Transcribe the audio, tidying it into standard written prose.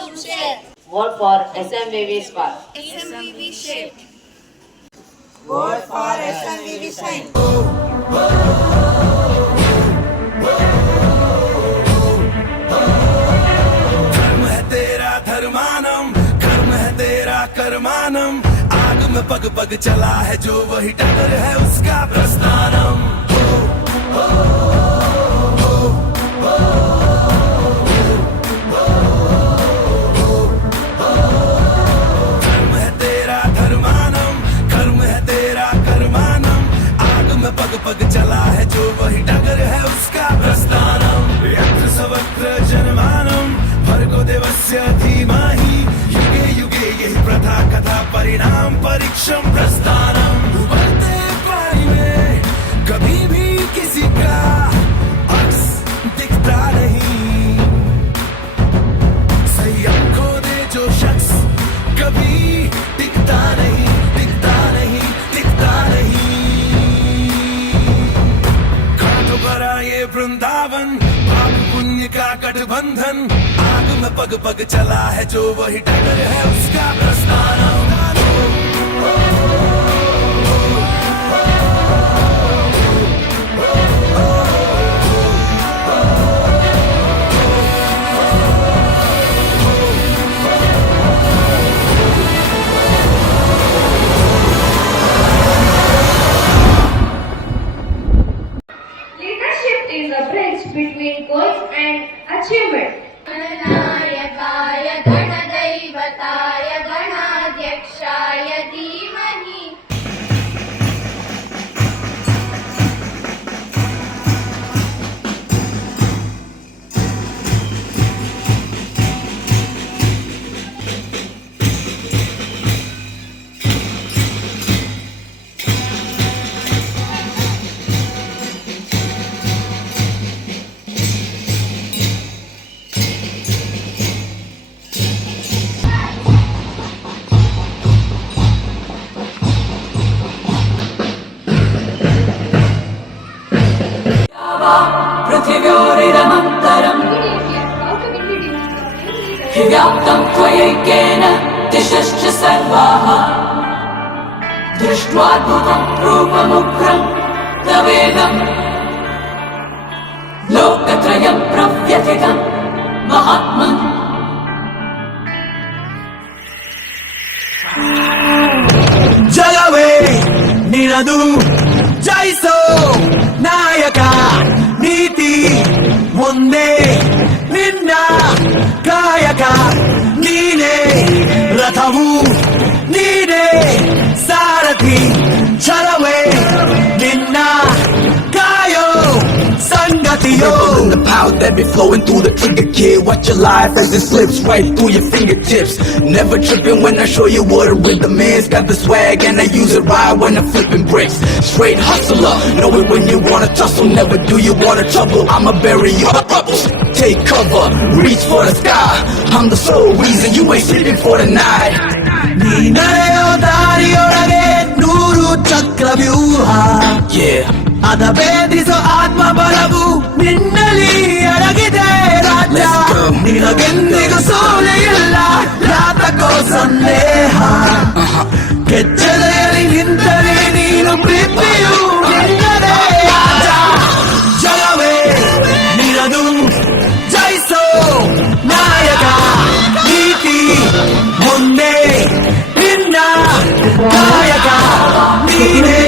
YouTube share. Vote for SMVV Spark. SMVV shape. Vote for SMVV Shine. धर्म है तेरा धर्मानम, कर्म है तेरा कर्मानम। आग में पग पग चला है जो वही डगर है उसका प्रस्थानम। धर्म है तेरा धर्मानम, कर्म है तेरा कर्मानम। आग में पग पग चला है जो वही डगर है उसका प्रस्थानम। यत्र सवत्र जनमानम, भर्गो देवस्य धीमहि। युगे युगे यही प्रथा कथा परिणाम परीक्षम प्रस्थानम। उबलते पानी में कभी भी किसी का अक्स दिखता नहीं। संयम खो दे जो शख्स कभी दिखता नहीं, दिखता नहीं, दिखता नहीं। कांटों भरा ये वृंदावन, पाप पुण्य का गठबंधन। आग में पग पग चला है जो वही डगर है उसका Prasthanam. Leadership is a bridge between goals and achievement. गणनायकाय गणदैवताय गणाध्यक्षाय धीमहि पृथिव्योरिदमन्तरम् हि व्याप्तं त्वयैकेन दिशश्च सर्वाः दृष्ट्वाद्भुतं रूपमुग्रं तवेदम् लोकत्रयं प्रव्यथितं महात्मन् ಜಗವೇ ನಿನದು ಜಯಿಸೋ ನಾಯಕ, ನೀತಿ ಒಂದೇ ನಿನ್ನ ಕಾಯಕ. ನೀನೇ ರಥವು, ನೀನೇ ಸಾರಥಿ, ಛಲವೇ ನಿನ್ನ ಕಾಯೋ ಸಂಗತಿಯೋ. The power that be flowing through the trigger, kid. Watch your life as it slips right through your fingertips. Never tripping when I show you what a rhythm is. Got the swag and I use it right when I'm flipping bricks. Straight hustler, know it when you wanna tussle. Never do you wanna trouble, I'ma bury you up. Take cover, reach for the sky. I'm the sole reason you ain't sleeping for the night. ನೀ ನಡೆಯೋ ದಾರಿಯೊಳಗೆ ನೂರು ಚಕ್ರವ್ಯೂಹ. Yeah. ಅದ ಭೇದಿಸೋ ಆತ್ಮ ಬಲವು ನಿನ್ನಲ್ಲಿ ಅಡಗಿದೆ ರಾಜ್ಯ. Let's go. ನಿನಗೆಂದಿಗೂ ಸೋಲೆ ಇಲ್ಲ, ಯಾತಕೋ ಸಂದೇಹ. ಕೆಚ್ಚಲೆಯಲ್ಲಿ ನಿಂತರೆ ನೀನು ಪ್ರೀತಿಯು ನಿನ್ನದೇ ರಾಜ. ಜಗವೇ ನಿನದು ಜಯಿಸೋ ನಾಯಕ, ನೀತಿ ಒಂದೇ ನಿನ್ನ ಕಾಯಕ. ನೀನೇ